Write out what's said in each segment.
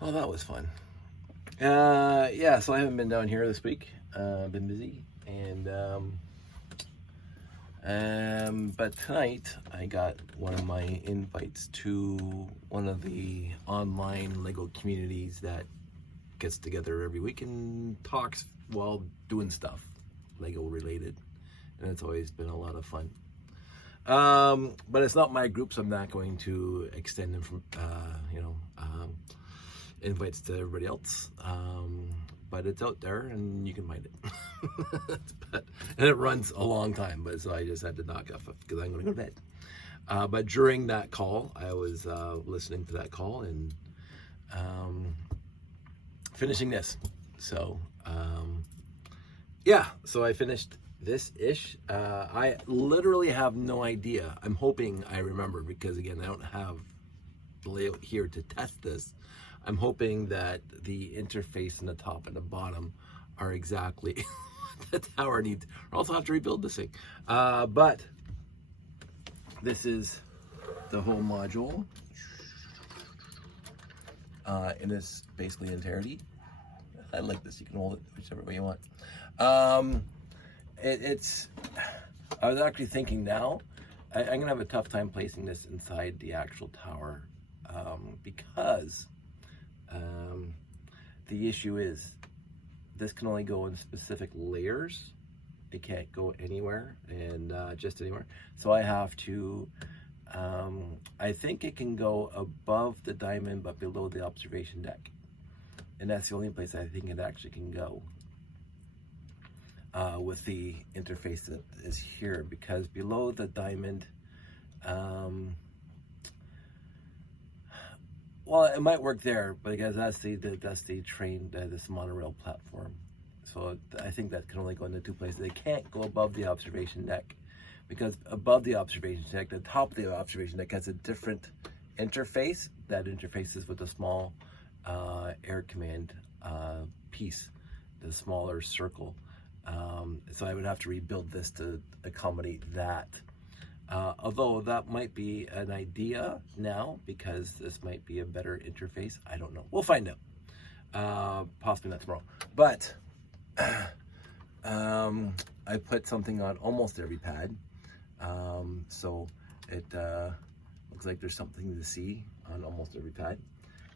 Oh, that was fun. Yeah, so I haven't been down here this week. Been busy, but tonight I got one of my invites to one of the online Lego communities that gets together every week and talks while doing stuff Lego related, and it's always been a lot of fun. But it's not my group, so I'm not going to extend them from, invites to everybody else. But it's out there and you can find it. And it runs a long time, but so I just had to knock off because I'm going to go to bed. But during that call, I was listening to that call and finishing this. So, so I finished this-ish. I literally have no idea. I'm hoping I remember because, again, I don't have the layout here to test this. I'm hoping that the interface in the top and the bottom are exactly what the tower needs, or else I'll have to rebuild this thing. But this is the whole module in its basically entirety. I like this. You can hold it whichever way you want. I was actually thinking now, I'm going to have a tough time placing this inside the actual tower because the issue is this can only go in specific layers. It can't go anywhere and just anywhere. So I have to, I think it can go above the diamond but below the observation deck. And that's the only place I think it actually can go with the interface that is here, because below the diamond, well, it might work there, but because that's the train, this monorail platform. So I think that can only go into two places. They can't go above the observation deck, because above the observation deck, the top of the observation deck has a different interface that interfaces with the small air command piece, the smaller circle. So I would have to rebuild this to accommodate that. Although that might be an idea now, because this might be a better interface. I don't know. We'll find out. Possibly not tomorrow. But I put something on almost every pad. So it looks like there's something to see on almost every pad.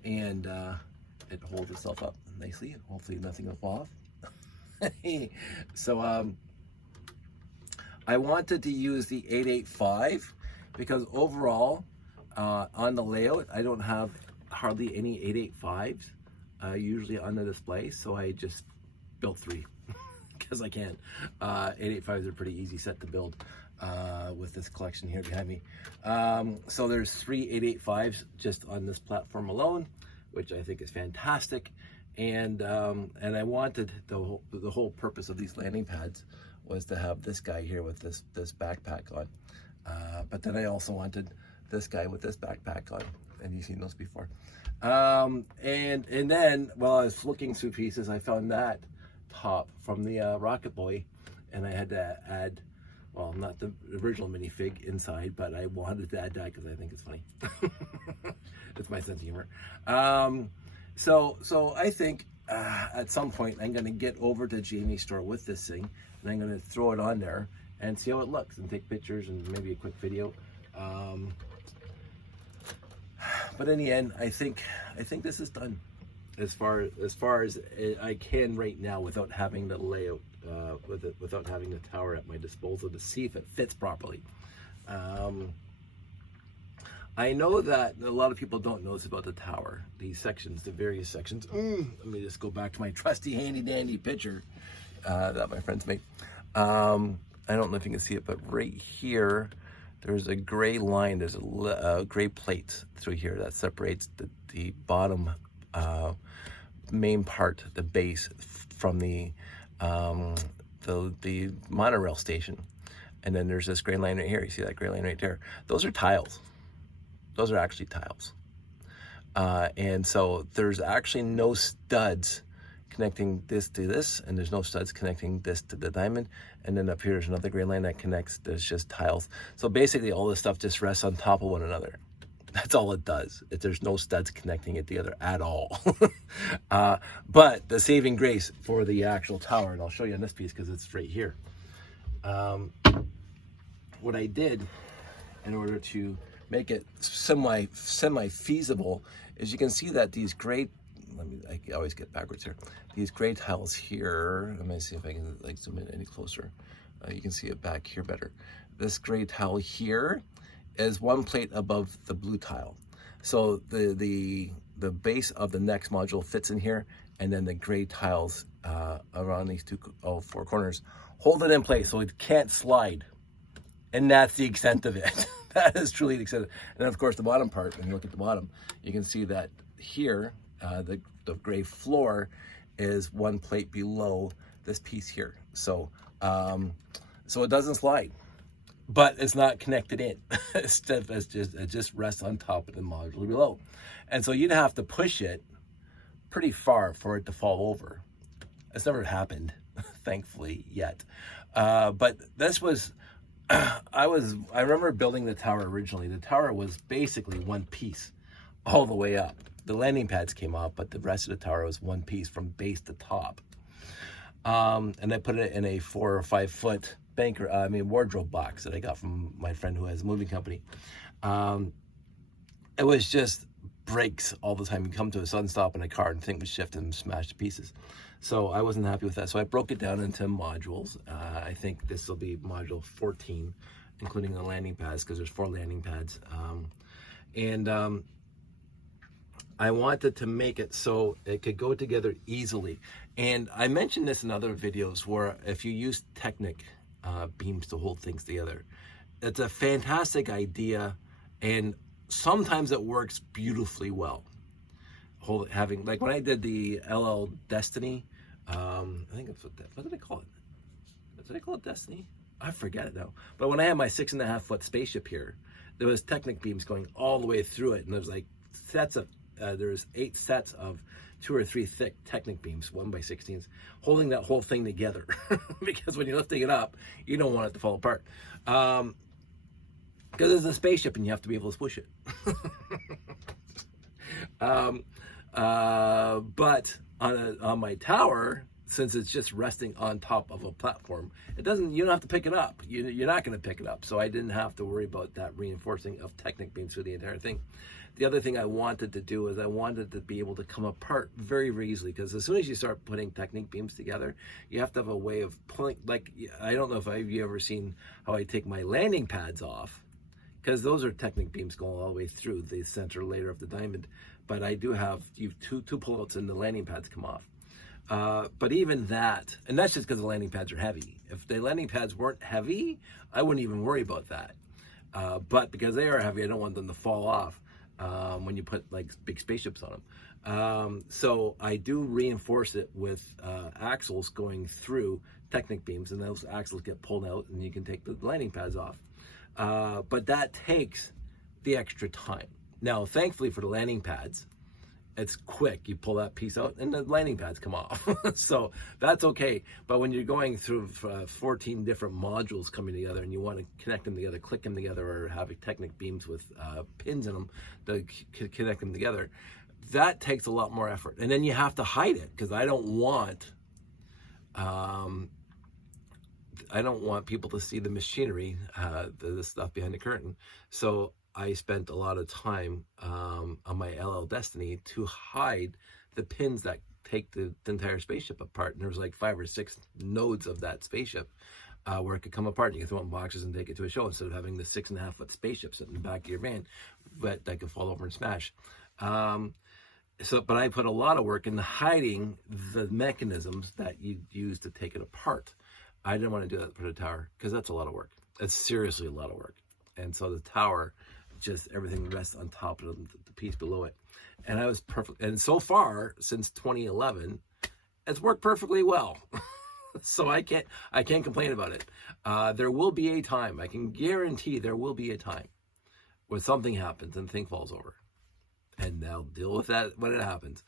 And it holds itself up nicely. Hopefully nothing will fall off. So I wanted to use the 885 because overall on the layout I don't have hardly any 885s usually on the display, so I just built 3 because I can. 885s are pretty easy set to build with this collection here behind me. So there's 3 885s just on this platform alone, which I think is fantastic. And I wanted the whole purpose of these landing pads was to have this guy here with this backpack on, but then I also wanted this guy with this backpack on, and you've seen those before. And then while I was looking through pieces, I found that top from the Rocket Boy, and I had to add, well, not the original minifig inside, but I wanted to add that because I think it's funny. It's my sense of humor. So I think at some point I'm going to get over to Jamie's store with this thing, and I'm going to throw it on there and see how it looks and take pictures and maybe a quick video. But in the end, I think this is done as far as I can right now, without having the layout, without having the tower at my disposal to see if it fits properly. I know that a lot of people don't know this about the tower, these sections, the various sections. Let me just go back to my trusty handy dandy picture that my friends made. I don't know if you can see it, but right here, there's a gray line, there's a gray plate through here that separates the bottom main part, the base, from the monorail station. And then there's this gray line right here. You see that gray line right there? Those are tiles. Those are actually tiles. And so there's actually no studs connecting this to this, and there's no studs connecting this to the diamond. And then up here, there's another gray line that connects. There's just tiles. So basically all this stuff just rests on top of one another. That's all it does. There's no studs connecting it together at all. But the saving grace for the actual tower, and I'll show you on this piece because it's right here. What I did in order to make it semi feasible is you can see that these gray, I always get backwards here. These gray tiles here, let me see if I can like zoom in any closer. You can see it back here better. This gray tile here is one plate above the blue tile. So the base of the next module fits in here, and then the gray tiles around these four corners hold it in place so it can't slide. And that's the extent of it. That is truly the extent. And of course, the bottom part, when you look at the bottom, you can see that here, the gray floor is one plate below this piece here. So, so it doesn't slide, but it's not connected in. It just rests on top of the module below. And so you'd have to push it pretty far for it to fall over. It's never happened, thankfully, yet. But this was, I remember building the tower originally. The tower was basically one piece all the way up. The landing pads came off, but the rest of the tower was one piece from base to top. And I put it in a 4 or 5 foot wardrobe box that I got from my friend who has a moving company. It was just breaks all the time. You come to a sudden stop in a car and the thing would shift and smash to pieces. So I wasn't happy with that. So I broke it down into modules. I think this will be module 14, including the landing pads, because there's 4 landing pads. I wanted to make it so it could go together easily. And I mentioned this in other videos where if you use Technic beams to hold things together, it's a fantastic idea, and sometimes it works beautifully well. Having, like when I did the LL Destiny, I think that's what did I call it? Did I call it Destiny? I forget it now. But when I had my 6.5 foot spaceship here, there was Technic beams going all the way through it, and there was like there's 8 sets of 2 or 3 thick Technic beams, 1x16s, holding that whole thing together. Because when you're lifting it up, you don't want it to fall apart. Because it's a spaceship and you have to be able to squish it. But on my tower, since it's just resting on top of a platform, you don't have to pick it up. You're not going to pick it up. So I didn't have to worry about that reinforcing of Technic beams through the entire thing. The other thing I wanted to do is I wanted to be able to come apart very, very easily, because as soon as you start putting Technic beams together, you have to have a way of pulling. Like, I don't know if you ever seen how I take my landing pads off, because those are Technic beams going all the way through the center layer of the diamond. But I do have two pull-outs and the landing pads come off. But even that, and that's just because the landing pads are heavy. If the landing pads weren't heavy, I wouldn't even worry about that. But because they are heavy, I don't want them to fall off when you put like big spaceships on them. So I do reinforce it with axles going through Technic beams, and those axles get pulled out and you can take the landing pads off. But that takes the extra time. Now, thankfully for the landing pads, it's quick. You pull that piece out and the landing pads come off. So that's okay. But when you're going through 14 different modules coming together and you want to connect them together, click them together, or have Technic beams with pins in them to connect them together, that takes a lot more effort. And then you have to hide it, because I don't want people to see the machinery, the stuff behind the curtain. So I spent a lot of time on my LL Destiny to hide the pins that take the entire spaceship apart. And there was like 5 or 6 nodes of that spaceship where it could come apart. And you can throw it in boxes and take it to a show, instead of having the 6.5 foot spaceship sitting in the back of your van that could fall over and smash. But I put a lot of work into hiding the mechanisms that you use to take it apart. I didn't want to do that for the tower, because that's a lot of work. It's seriously a lot of work. And so the tower, just everything rests on top of the piece below it. And I was perfect. And so far, since 2011, it's worked perfectly well. So I can't complain about it. There will be a time, I can guarantee there will be a time where something happens and the thing falls over. And I'll deal with that when it happens.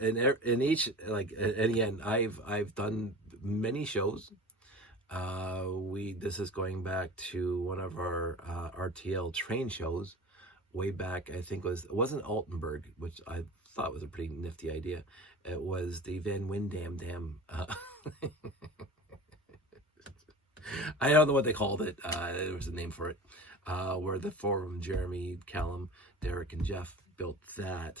In each, like, and again, I've done many shows. This is going back to one of our RTL train shows way back. I think it wasn't Altenburg, which I thought was a pretty nifty idea. It was the Van Windham Dam. I don't know what they called it. There was a name for it. Where the four of them, Jeremy, Callum, Derek, and Jeff, built that.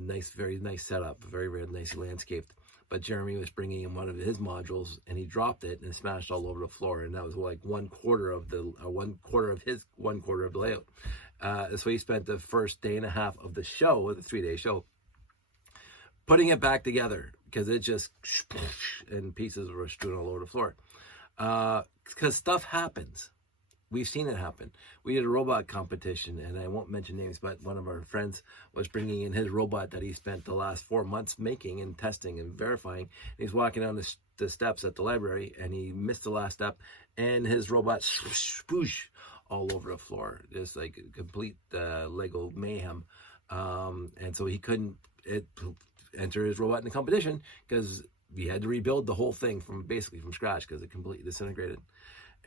Nice, very nice setup, very, very nice landscaped. But Jeremy was bringing in one of his modules, and he dropped it and smashed all over the floor, and that was like one quarter of the layout. So he spent the first day and a half of the show, the 3-day show, putting it back together because it just and pieces were strewn all over the floor. Because stuff happens. We've seen it happen. We did a robot competition, and I won't mention names, but one of our friends was bringing in his robot that he spent the last 4 months making and testing and verifying. He's walking down the steps at the library, and he missed the last step, and his robot swoosh all over the floor. Just like complete Lego mayhem. And so he couldn't enter his robot in the competition because we had to rebuild the whole thing basically from scratch because it completely disintegrated.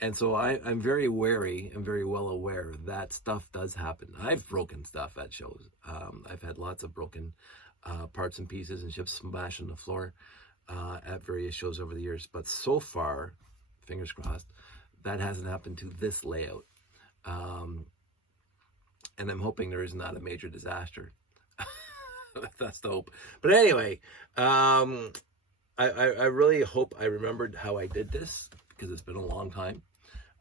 And so I'm very wary and very well aware that stuff does happen. I've broken stuff at shows. I've had lots of broken parts and pieces and ships smashed on the floor at various shows over the years. But so far, fingers crossed, that hasn't happened to this layout. And I'm hoping there is not a major disaster. That's the hope. But anyway, I really hope I remembered how I did this, because it's been a long time.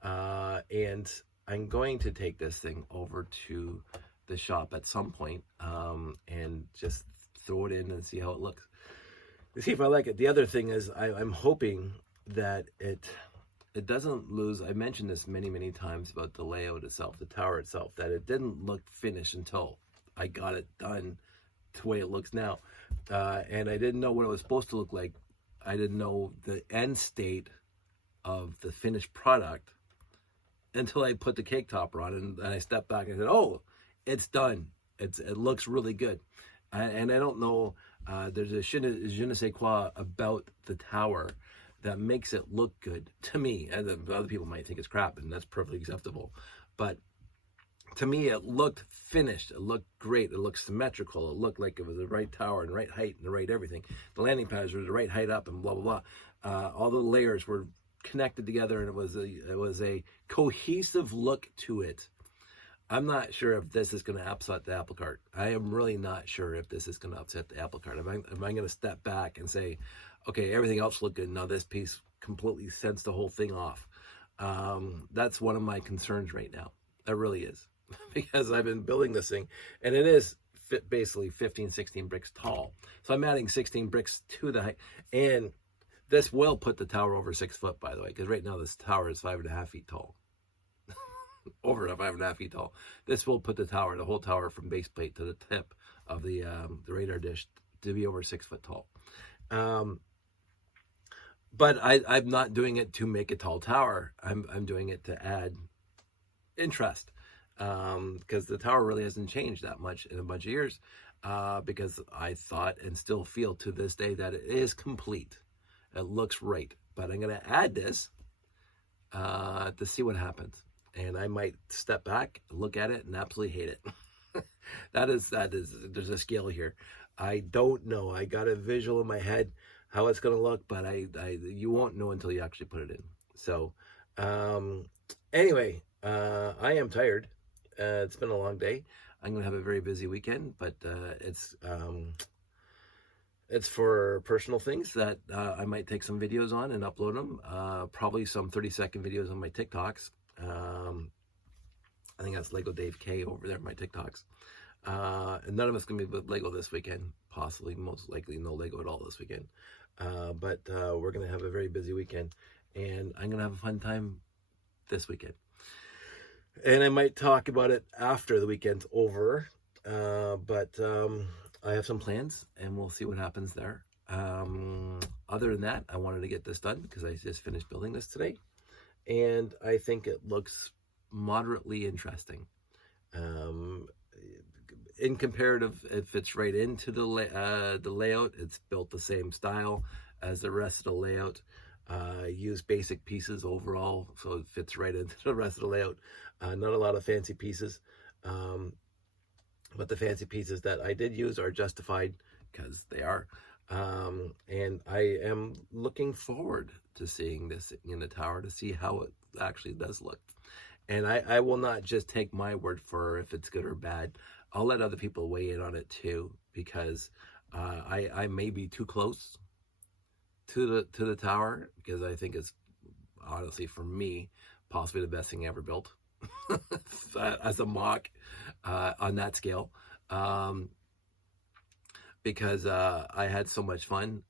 And I'm going to take this thing over to the shop at some point and just throw it in and see how it looks. To see if I like it. The other thing is I'm hoping that it doesn't lose. I mentioned this many, many times about the layout itself, the tower itself, that it didn't look finished until I got it done the way it looks now. And I didn't know what it was supposed to look like. I didn't know the end state of the finished product until I put the cake topper on, and I stepped back and said, oh, it's done. It looks really good. And I don't know, there's a je ne sais quoi about the tower that makes it look good to me. And other people might think it's crap, and that's perfectly acceptable. But to me, it looked finished. It looked great. It looked symmetrical. It looked like it was the right tower and right height and the right everything. The landing pads were the right height up and blah, blah, blah. All the layers were connected together, and it was a cohesive look to it. I'm not sure if this is going to upset the apple cart. I am really not sure if this is going to upset the apple cart. Am I going to step back and say, okay, everything else looked good, now this piece completely sends the whole thing off? That's one of my concerns right now. It really is. Because I've been building this thing, and it is basically 15, 16 bricks tall. So I'm adding 16 bricks to the height, and this will put the tower over 6 foot, by the way, because right now this tower is 5.5 feet tall. Over 5.5 feet tall. This will put the whole tower from base plate to the tip of the radar dish to be over 6 foot tall. But I'm not doing it to make a tall tower. I'm doing it to add interest, because the tower really hasn't changed that much in a bunch of years, because I thought and still feel to this day that it is complete. It looks right, but I'm going to add this to see what happens. And I might step back, look at it, and absolutely hate it. That is, there's a scale here. I don't know. I got a visual in my head how it's going to look, but you won't know until you actually put it in. So, anyway, I am tired. It's been a long day. I'm going to have a very busy weekend, but it's for personal things that I might take some videos on and upload them. Probably some 30-second videos on my TikToks. I think that's Lego Dave K over there, my TikToks. And none of us going to be with Lego this weekend. Possibly, most likely, no Lego at all this weekend. But we're going to have a very busy weekend. And I'm going to have a fun time this weekend. And I might talk about it after the weekend's over. But I have some plans, and we'll see what happens there. Other than that, I wanted to get this done because I just finished building this today. And I think it looks moderately interesting. In comparative, it fits right into the layout. It's built the same style as the rest of the layout. Use basic pieces overall, so it fits right into the rest of the layout. Not a lot of fancy pieces. But the fancy pieces that I did use are justified because they are. And I am looking forward to seeing this in the tower to see how it actually does look. And I will not just take my word for if it's good or bad. I'll let other people weigh in on it too, because I may be too close to the tower, because I think it's honestly, for me, possibly the best thing ever built as a mock on that scale. Because I had so much fun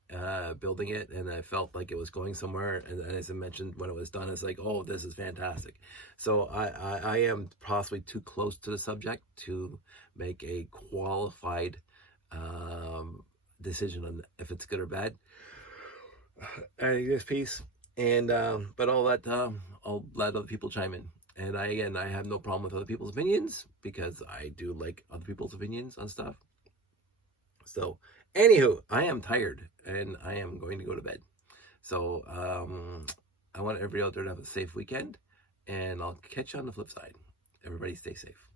building it, and I felt like it was going somewhere. And as I mentioned, when it was done, it's like, oh, this is fantastic. So I am possibly too close to the subject to make a qualified decision on if it's good or bad. I think this piece, and but I'll let other people chime in. And I have no problem with other people's opinions, because I do like other people's opinions on stuff. So, anywho, I am tired and I am going to go to bed. So, I want everybody out there to have a safe weekend, and I'll catch you on the flip side. Everybody stay safe.